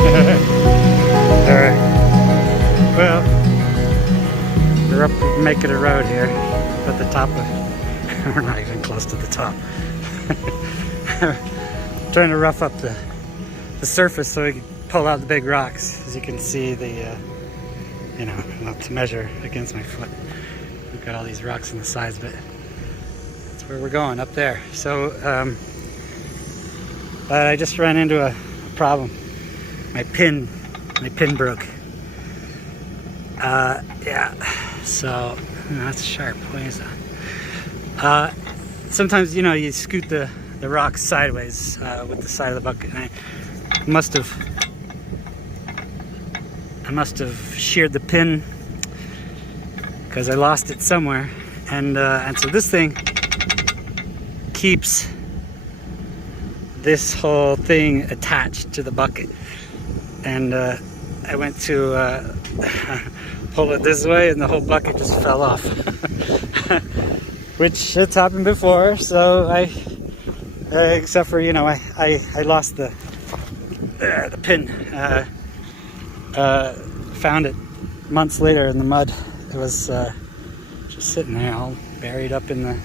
Alright. Well, we're up making a road here at the top of we're not even close to the top. Trying to rough up the surface so we can pull out the big rocks. As you can see, the you know, well, to measure against my foot. We've got all these rocks on the sides, but that's where we're going, up there. So, but I just ran into a problem. My pin broke. Yeah, so that's sharp. What is that? Sometimes, you know, you scoot the rocks sideways with the side of the bucket. And I must have sheared the pin because I lost it somewhere, and so this thing keeps this whole thing attached to the bucket. And I went to pull it this way, and the whole bucket just fell off, which has happened before. So except for, you know, I lost the pin. Found it months later in the mud. It was just sitting there, all buried up in the.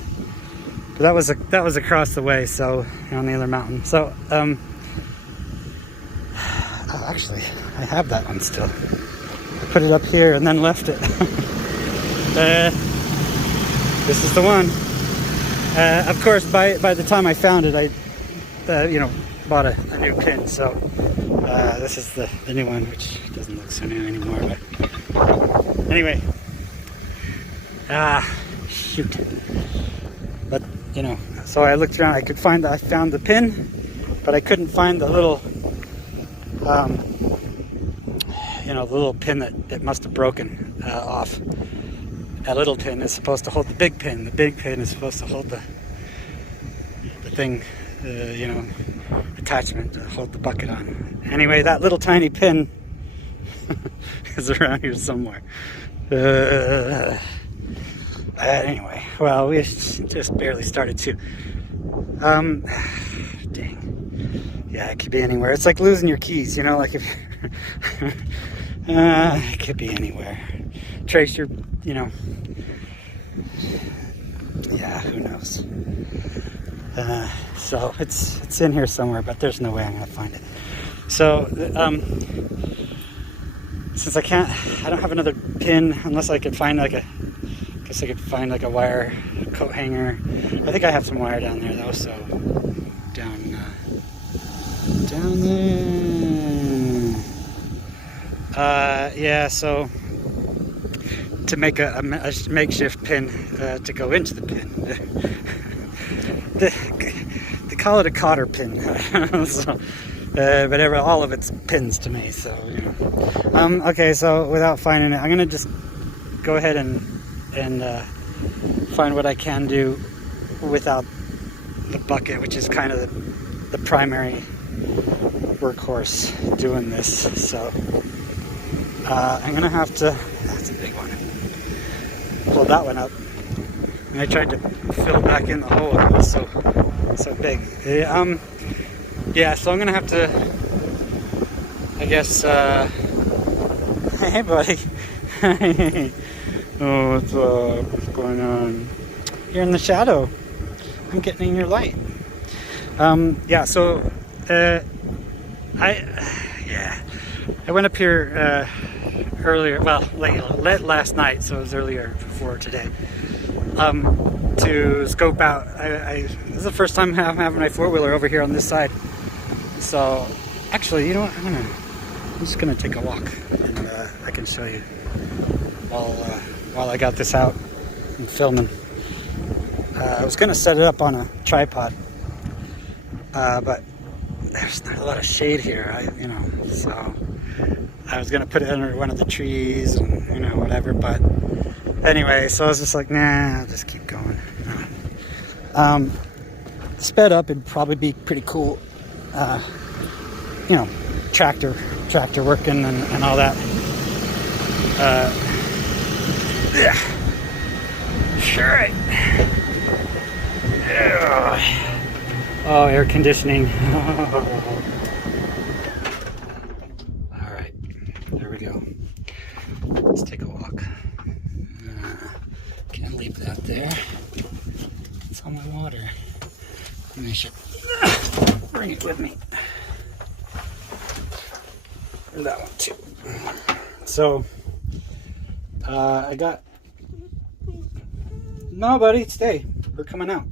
But that was across the way, so on the other mountain. So oh, actually, I have that one still. I put it up here and then left it. This is the one. Of course, by the time I found it, I you know, bought a new pin. So this is the new one, which doesn't look so new anymore. But anyway, shoot. But you know, so I looked around. I found the pin, but I couldn't find the little, you know, the little pin that must have broken off. That little pin is supposed to hold the big pin. The big pin is supposed to hold the thing, you know, attachment to hold the bucket on. Anyway, that little tiny pin is around here somewhere. Anyway, well, we just barely started to. Dang. Yeah, it could be anywhere. It's like losing your keys, you know, like if it could be anywhere. Trace your, you know, yeah, who knows. So it's in here somewhere, but there's no way I'm gonna find it. So since I don't have another pin, unless I could find like a wire coat hanger. I think I have some wire down there though, so down there. Yeah, so to make a makeshift pin to go into the pin. They call it a cotter pin. So, but all of it's pins to me, so you know. Okay, so without finding it, I'm gonna just go ahead and find what I can do without the bucket, which is kind of the primary workhorse doing this. So I'm gonna have to. That's a big one. Pull that one up. And I tried to fill back in the hole. It was so big. Yeah. So I'm gonna have to. I guess. Hey, buddy. Oh, what's up? What's going on? You're in the shadow. I'm getting in your light. Yeah, so I went up here earlier, well, late last night, so it was earlier before today, to scope out. This is the first time I'm having my four-wheeler over here on this side. So actually, you know what? I'm just gonna take a walk, and I can show you while I got this out and filming. I was gonna set it up on a tripod, but there's not a lot of shade here, you know. So I was gonna put it under one of the trees, and you know, whatever. But anyway, so I was just like, nah, I'll just keep going. Sped up, it'd probably be pretty cool. You know, tractor working and all that. Yeah. Sure. Oh, air conditioning. let's take a walk. Can't leave that there. It's all my water. And I should bring it with me. And that one too. So, I got... No, buddy, stay. We're coming out.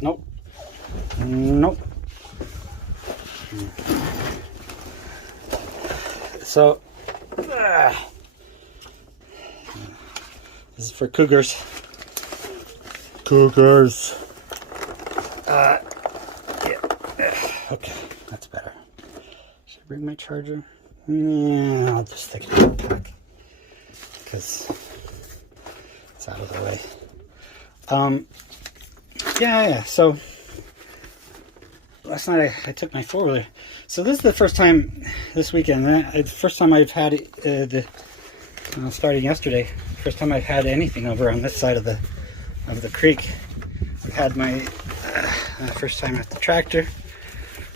Nope. Nope. So, this is for cougars. Cougars. Yeah. Okay, that's better. Should I bring my charger? Yeah, I'll just take it in the pack because it's out of the way. Yeah. So last night I took my four-wheeler. So this is the first time this weekend. The first time I've had starting yesterday. First time I've had anything over on this side of the creek. I've had my first time with the tractor.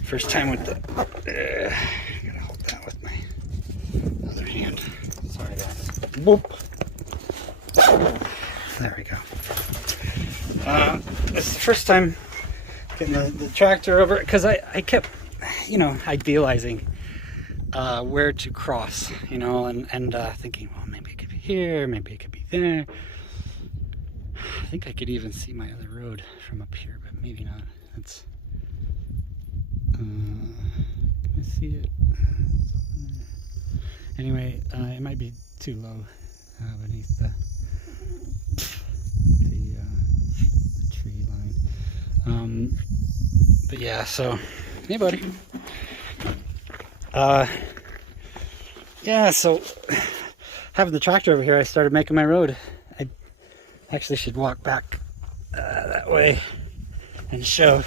First time with the. I gotta hold that with my other hand. Sorry, guys. Boop. There we go. It's the first time getting the tractor over because I kept, idealizing where to cross, and thinking, well, maybe it could be here, maybe it could be there. I think I could even see my other road from up here, but maybe not. It's can I see it? Anyway, it might be too low beneath the tree line. But yeah, so hey, buddy. Yeah, so having the tractor over here, I started making my road. I actually should walk back that way and show.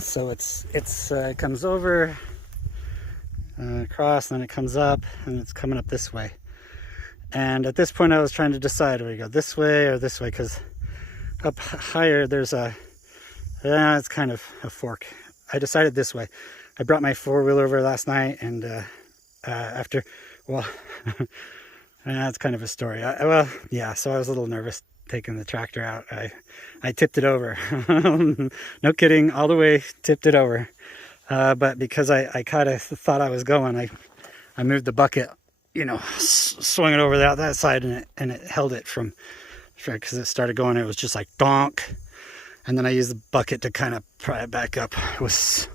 So it comes over, across, and then it comes up, and it's coming up this way. And at this point, I was trying to decide, do we go this way or this way? Because up higher, there's it's kind of a fork. I decided this way. I brought my four-wheeler over last night, and after, that's kind of a story. So I was a little nervous taking the tractor out. I tipped it over. No kidding, all the way tipped it over. But because I kind of thought I was going, I moved the bucket, swung it over that side, and it held it from, because it started going, it was just like donk. And then I used the bucket to kind of pry it back up. It was,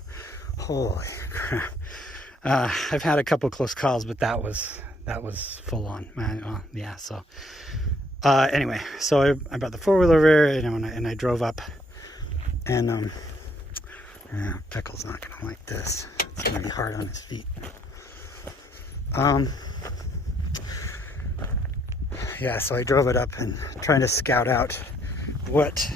holy crap. I've had a couple close calls, but that was full on, man. Yeah, so anyway, so I brought the four-wheeler over, and I drove up, and Pickle's not gonna like this. It's gonna be hard on his feet. Yeah, so I drove it up and trying to scout out what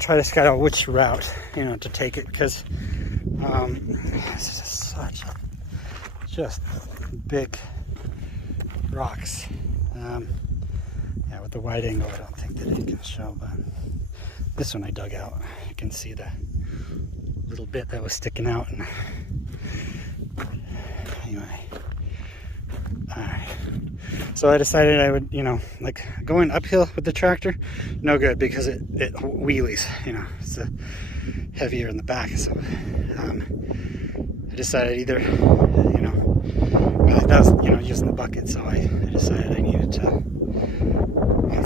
try to scout out which route to take it, because this is such just big rocks. Yeah, with the wide angle I don't think that it can show, but this one I dug out. You can see the little bit that was sticking out. And anyway, alright, so I decided I would, like going uphill with the tractor, no good, because it wheelies, it's heavier in the back. So I decided either, that was, using the bucket, so I decided I needed to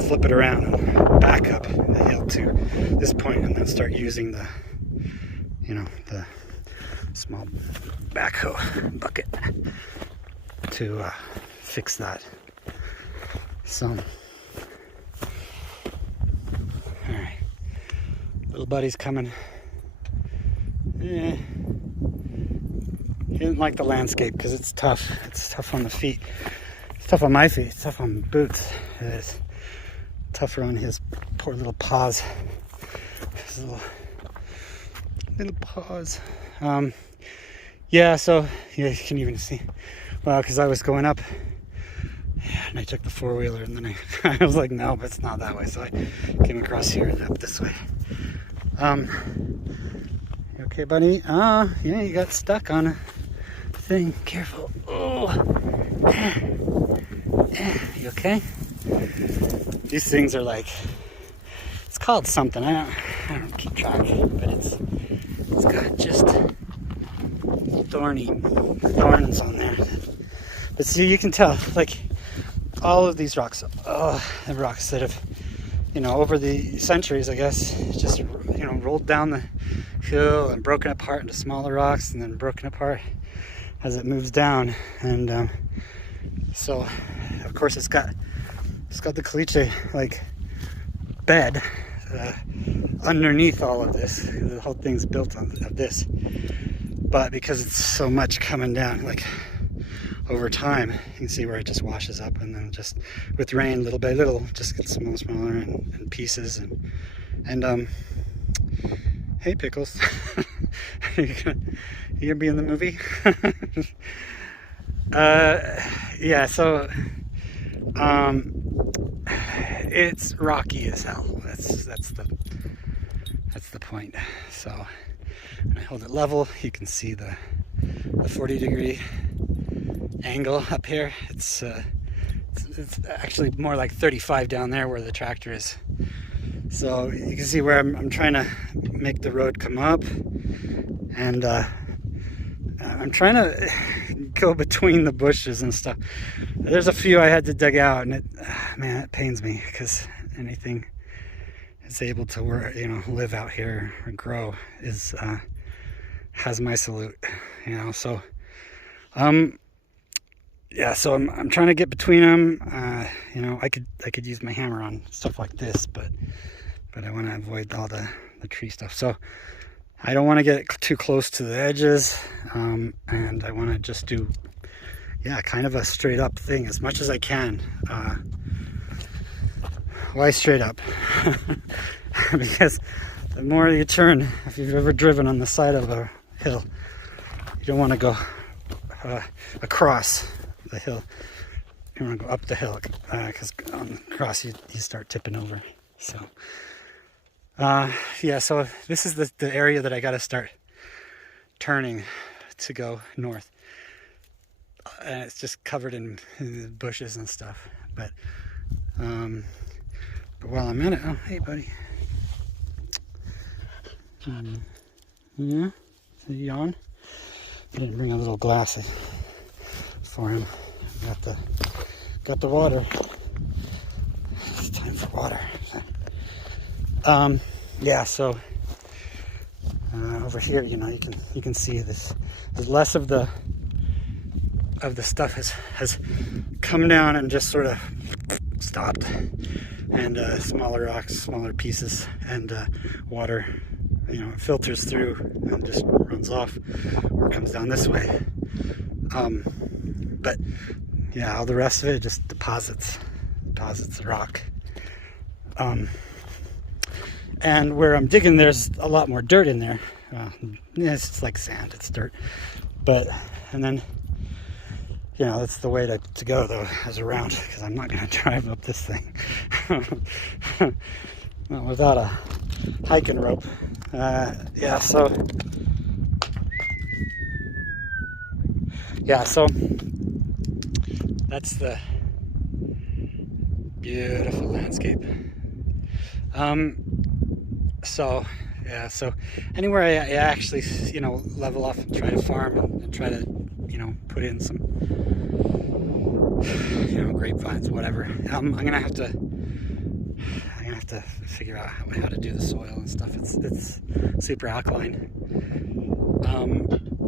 flip it around and back up the hill to this point, and then start using the small backhoe bucket to fix that. So, all right, little buddy's coming. He didn't like the landscape because it's tough. It's tough on the feet. It's tough on my feet. It's tough on boots. It's tougher on his poor little paws. His little paws. Yeah, so you can even see, well, because I was going up Yeah, and I took the four-wheeler, and then I was like, no, but it's not that way. So I came across here and up this way. You okay, buddy? Yeah, you got stuck on a thing. Careful. Oh, you okay? These things are like, it's called something. I don't keep track, but it's got just thorns on there. But see, you can tell, like, all of these rocks, the rocks that have, over the centuries, I guess, just, rolled down the hill and broken apart into smaller rocks, and then broken apart as it moves down. And so, of course, it's got the caliche like bed underneath all of this. The whole thing's built of this, but because it's so much coming down, like over time, you can see where it just washes up, and then just with rain, little by little, just gets smaller and pieces. And hey, Pickles, you gonna be in the movie? Yeah. So, it's rocky as hell. That's the point. So when I hold it level, you can see the 40-degree angle up here. It's actually more like 35 down there where the tractor is. So you can see where I'm trying to make the road come up, and I'm trying to go between the bushes and stuff. There's a few I had to dig out, and it pains me, because anything that's able to work, live out here or grow has my salute, So, yeah. So I'm trying to get between them. I could use my hammer on stuff like this, but I want to avoid all the tree stuff. So I don't want to get too close to the edges, and I want to just do, kind of a straight up thing as much as I can. Why straight up? Because the more you turn, if you've ever driven on the side of a hill, you don't want to go across the hill. You want to go up the hill, because on the cross you start tipping over. So so this is the area that I got to start turning to go north, and it's just covered in bushes and stuff. But while I'm at it, oh hey buddy, yeah, is he on? I didn't bring a little glass for him. Got the water. It's time for water. So over here, you can see this. There's less of the stuff has come down and just sort of stopped, and smaller rocks, smaller pieces, and water, it filters through and just runs off or comes down this way. But yeah, all the rest of it just deposits the rock. And where I'm digging, there's a lot more dirt in there. It's like sand, it's dirt. And then, that's the way to go, though, is around, because I'm not going to drive up this thing. Not without a hiking rope. So that's the beautiful landscape. So anywhere I actually, level off and try to farm and try to, put in some, grapevines, whatever. I'm gonna have to figure out how to do the soil and stuff. It's super alkaline.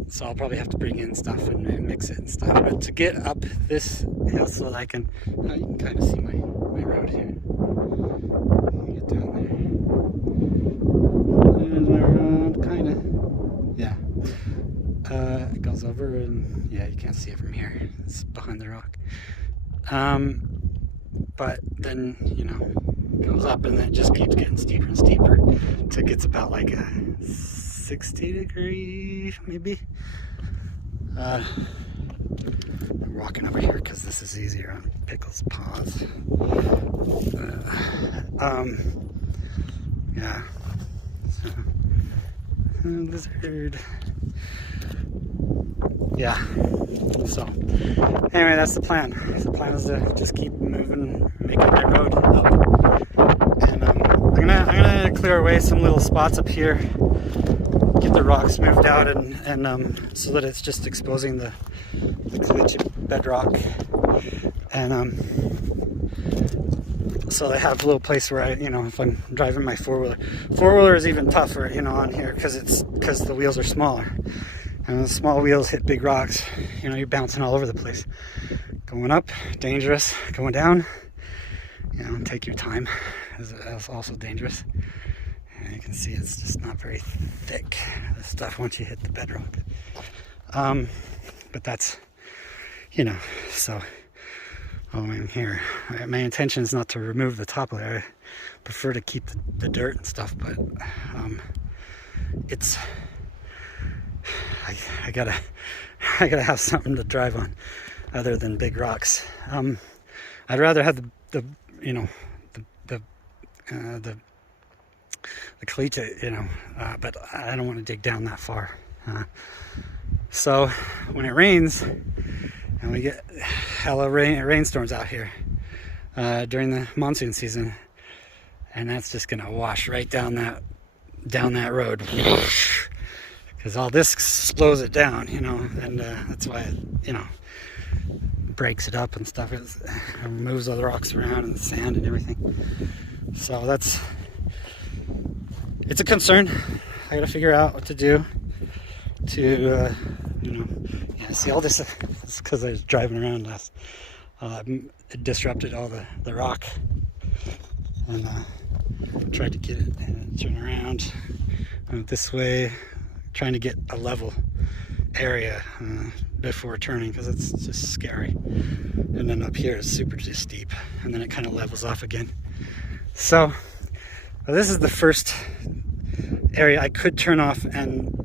So I'll probably have to bring in stuff and mix it and stuff. But to get up this hill so that I can, you can kind of see my road here. Get down there. There's my road, kind of. Yeah. It goes over, and you can't see it from here. It's behind the rock. But then, it goes up, and then it just keeps getting steeper and steeper until it gets about like a 60-degree, maybe. I'm walking over here because this is easier on Pickle's paws. Yeah. So, lizard. Yeah. So, anyway, that's the plan. The plan is to just keep moving, making my road up. And I'm gonna clear away some little spots up here, get the rocks moved out, and so that it's just exposing the caliche bedrock. And so I have a little place where if I'm driving my four-wheeler is even tougher, on here because the wheels are smaller. And the small wheels hit big rocks, you're bouncing all over the place. Going up, dangerous. Going down, take your time. Is also dangerous. And you can see it's just not very thick, the stuff, once you hit the bedrock. But that's, so while I'm here, my intention is not to remove the top layer. I prefer to keep the dirt and stuff, but it's, I gotta have something to drive on other than big rocks. I'd rather have the caliche, but I don't want to dig down that far. So when it rains, and we get hella rainstorms out here during the monsoon season, and that's just gonna wash right down that road, because all this slows it down, and that's why it, breaks it up and stuff. It moves all the rocks around and the sand and everything. So it's a concern. I gotta figure out what to do to, see all this. It's because I was driving around last. It disrupted all the rock, and tried to get it and turn around this way, trying to get a level area before turning, because it's just scary. And then up here is super steep, and then it kind of levels off again. So this is the first area I could turn off, and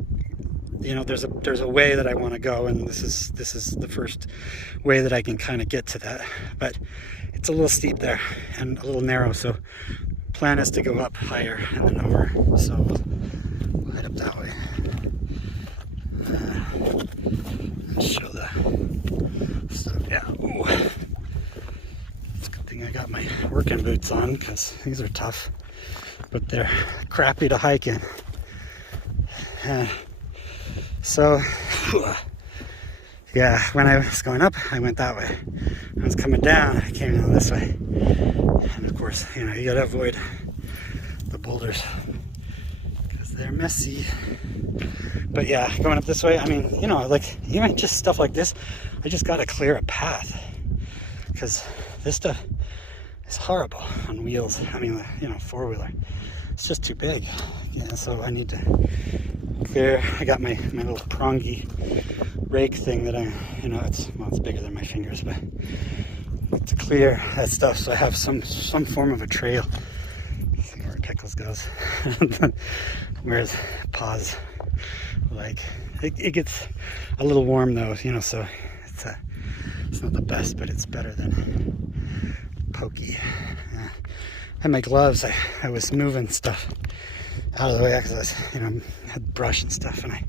there's a way that I want to go, and this is the first way that I can kind of get to that. But it's a little steep there and a little narrow, so plan is to go up higher and then over. So we'll head up that way. Show the stuff. Yeah. Ooh. It's a good thing I got my working boots on, because these are tough, but they're crappy to hike in. So, yeah, when I was going up, I went that way. When I was coming down, I came down this way. And of course, you gotta avoid the boulders because they're messy. But yeah, going up this way, even just stuff like this, I just gotta clear a path, because this stuff is horrible on wheels. Four-wheeler. It's just too big. Yeah, so I need to clear. I got my little prongy rake thing that it's bigger than my fingers, but to clear that stuff so I have some form of a trail. Let's see where Pickles goes. Whereas paws, it gets a little warm though, so it's not the best, but it's better than pokey. And my gloves, I was moving stuff out of the way because I was, had brush and stuff, and I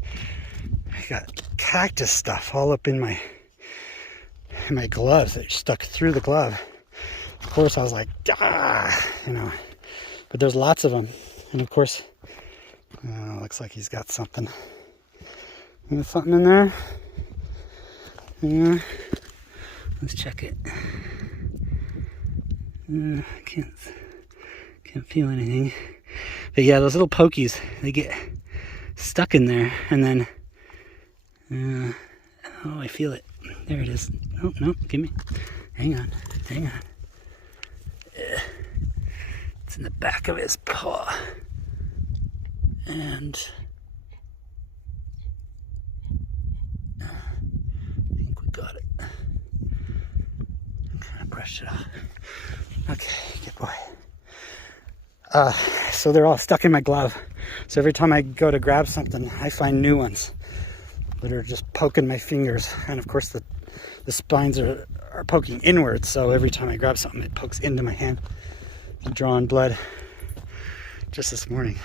got cactus stuff all up in my gloves that stuck through the glove. Of course, I was like, but there's lots of them, and of course, looks like he's got something. There's something in there. Yeah, let's check it. Can't feel anything. But yeah, those little pokies, they get stuck in there, and then I feel it. There it is. Oh no, give me. Hang on. It's in the back of his paw, and I think we got it. Kind of brushed it off. Okay, good boy. So they're all stuck in my glove. So every time I go to grab something, I find new ones. that are just poking my fingers. And of course the spines are poking inwards, so every time I grab something it pokes into my hand. I'm drawing blood just this morning,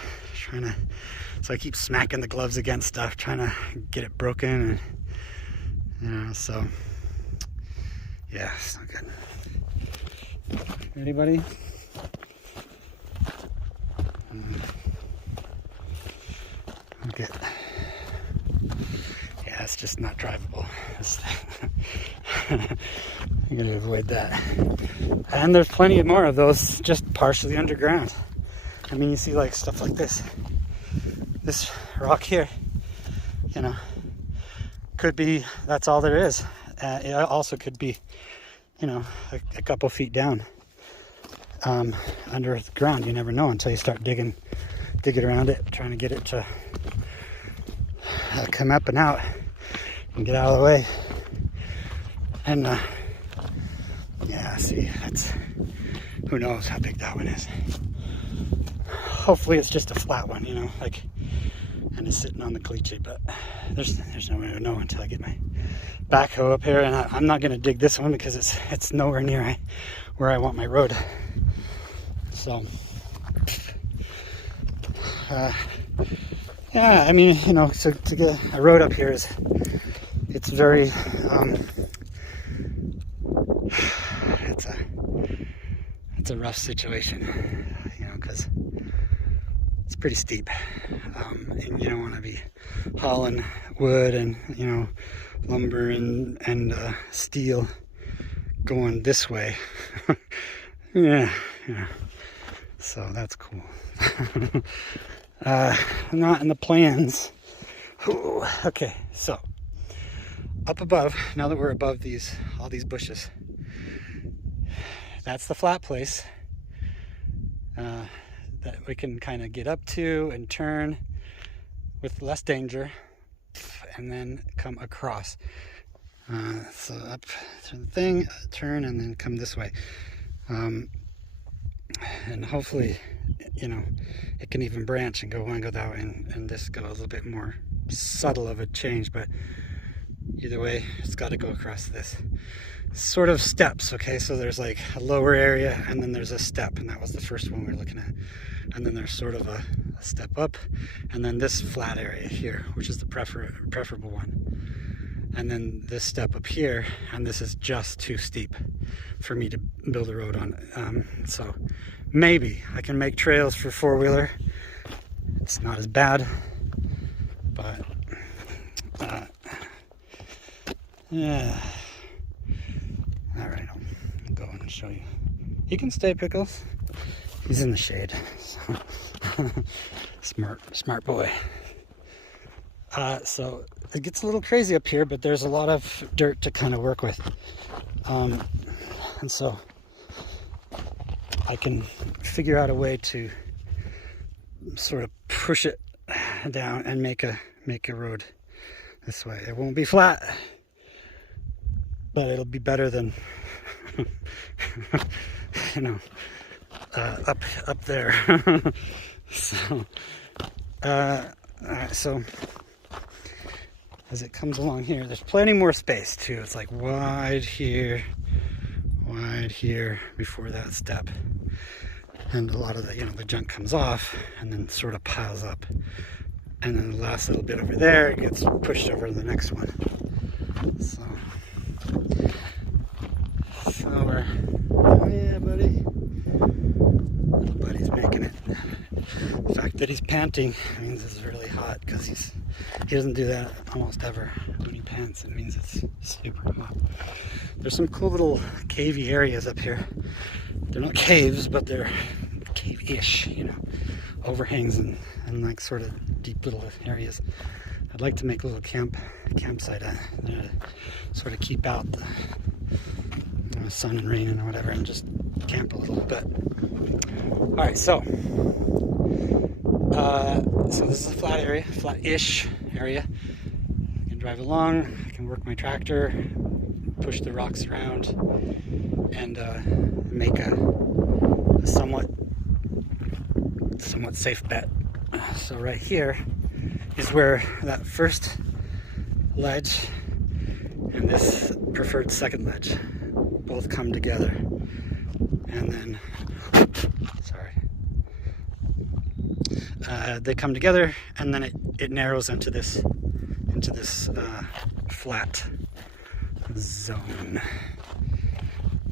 so I keep smacking the gloves against stuff, trying to get it broken, and so yeah, it's not good. Anybody? Okay. Yeah, it's just not drivable. I'm gonna avoid that. And there's plenty more of those just partially underground. I mean, you see like stuff like this rock here, you know, could be, that's all there is. It also could be, you know, a couple feet down under the ground. You never know until you start digging around it, trying to get it to come up and out and get out of the way. And yeah, see, that's, who knows how big that one is. Hopefully it's just a flat one, you know, like, and it's sitting on the caliche, but there's no way to know until I get my backhoe up here. And I'm not going to dig this one because it's nowhere near where I want my road. So yeah, I mean, you know, to get a road up here it's very it's a rough situation, you know, because it's pretty steep, and you don't want to be hauling wood and, you know, lumber and steel going this way. yeah, so that's cool. Not in the plans. Ooh, okay, so up above, now that we're above all these bushes, that's the flat place that we can kind of get up to and turn with less danger, and then come across. So up to the thing, turn, and then come this way. And hopefully, you know, it can even branch and go one, go that way, and this go a little bit more subtle of a change, but either way, it's got to go across this sort of steps. Okay, so there's like a lower area, and then there's a step, and that was the first one we were looking at. And then there's sort of a step up, and then this flat area here, which is the preferable one. And then this step up here, and this is just too steep for me to build a road on. So maybe I can make trails for four-wheeler. It's not as bad, but yeah. All right, I'll go and show you. You can stay, Pickles. He's in the shade. So. Smart boy. So it gets a little crazy up here, but there's a lot of dirt to kind of work with. And so I can figure out a way to sort of push it down and make a road this way. It won't be flat, but it'll be better than you know, up there. So alright, so as it comes along here, there's plenty more space too. It's like wide here before that step, and a lot of the, you know, the junk comes off and then sort of piles up, and then the last little bit over there gets pushed over to the next one. So we're, oh yeah, buddy. Little buddy's making it. The fact that he's panting means it's really hot, because he doesn't do that almost ever. When he pants, it means it's super hot. There's some cool little cavey areas up here. They're not caves, but they're cave-ish, you know, overhangs and like sort of deep little areas. I'd like to make a little campsite there to sort of keep out the, you know, sun and rain and whatever, and just camp a little bit. All right, so this is a flat area, flat-ish area. I can drive along, I can work my tractor, push the rocks around, and make a somewhat safe bet. So right here is where that first ledge and this preferred second ledge both come together, and then they come together, and then it narrows into this flat zone.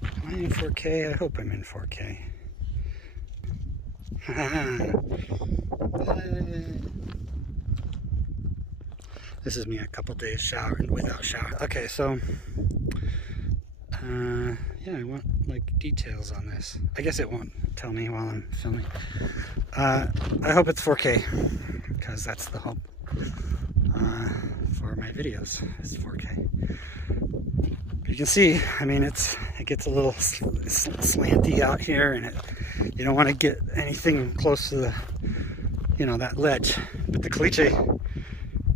Am I in 4K? I hope I'm in 4K. This is me a couple days showering without shower. Okay, so yeah, I want like details on this. I guess it won't tell me while I'm filming. I hope it's 4K, because that's the hope for my videos, is 4K. But you can see, I mean, it gets a little slanty out here, and you don't want to get anything close to the, you know, that ledge. But the caliche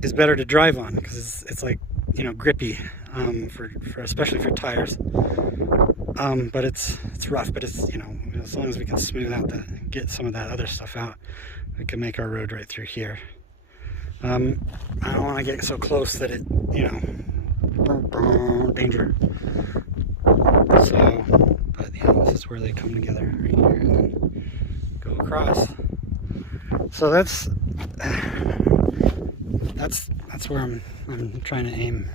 is better to drive on, because it's like, you know, grippy, for especially for tires. But it's rough, but it's, you know, as long as we can smooth out get some of that other stuff out, we can make our road right through here. I don't want to get so close that it, you know, danger. So, but yeah, this is where they come together right here and then go across. So that's where I'm trying to aim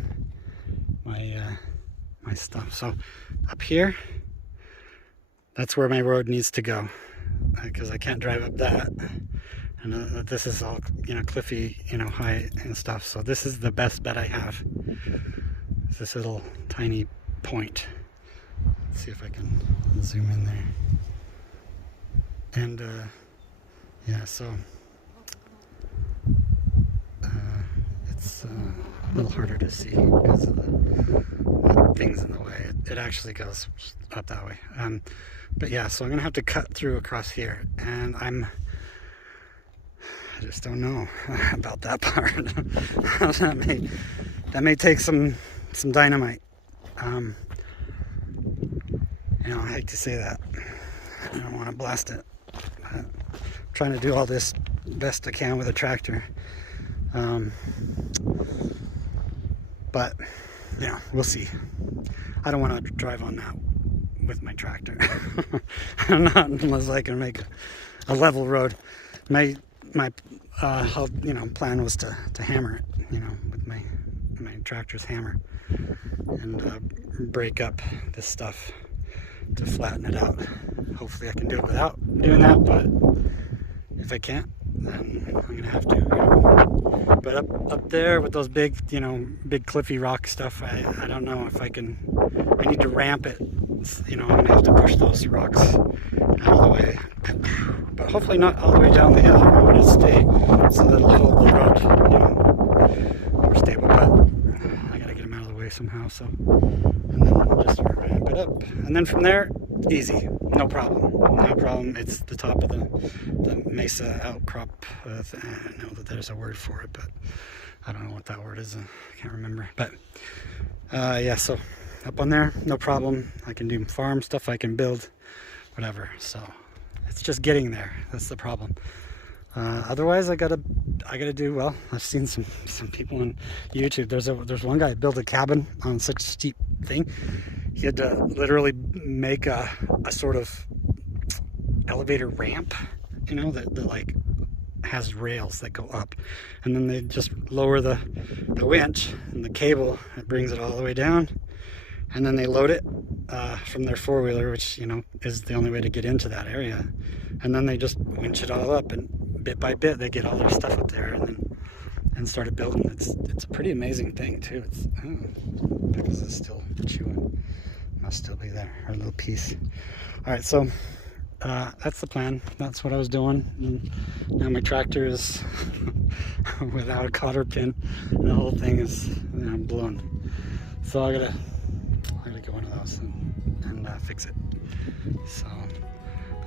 my my stuff. So up here, that's where my road needs to go, because I can't drive up that, and this is all, you know, cliffy, you know, high and stuff. So this is the best bet I have. It's this little tiny point. Let's see if I can zoom in there. And yeah, so it's a little harder to see because of the things in the way. It actually goes up that way. But yeah, so I'm gonna have to cut through across here, and I just don't know about that part. that may take some dynamite. You know, I hate to say that. I don't want to blast it. But I'm trying to do all this best I can with a tractor. But you know, we'll see. I don't want to drive on that with my tractor. Not unless I can make a level road. My you know, plan was to hammer it, you know, with my tractor's hammer, and break up this stuff to flatten it out. Hopefully I can do it without doing that, but if I can't, then I'm gonna have to, you know. But up there with those big, you know, big cliffy rock stuff, I don't know if I can. I need to ramp it, you know. I'm gonna have to push those rocks out of the way, but hopefully not all the way down the hill. I'm gonna stay so that it'll hold the road, you know, more stable. But I gotta get them out of the way somehow. So, and then just ramp it up, and then from there, easy, no problem. No problem. It's the top of the mesa outcrop. I know that there's a word for it, but I don't know what that word is. I can't remember. But yeah, so up on there, no problem. I can do farm stuff. I can build, whatever. So it's just getting there. That's the problem. Otherwise, I gotta do well. I've seen some people on YouTube. There's one guy built a cabin on such a steep thing. He had to literally make a sort of elevator ramp, you know, that like has rails that go up, and then they just lower the winch and the cable. It brings it all the way down, and then they load it from their four-wheeler, which, you know, is the only way to get into that area, and then they just winch it all up, and bit by bit they get all their stuff up there, and started building. It's a pretty amazing thing too. It's because it's still chewing. Must still be there, or a little piece. All right, so that's the plan. That's what I was doing. And now my tractor is without a cotter pin, and the whole thing is, you know, blown. So I gotta get one of those and fix it. So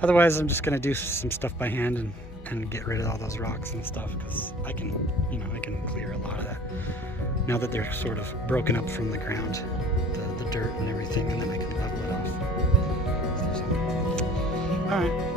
otherwise, I'm just gonna do some stuff by hand and get rid of all those rocks and stuff, because I can clear a lot of that now that they're sort of broken up from the ground, the dirt and everything, and then I can level it off. All right.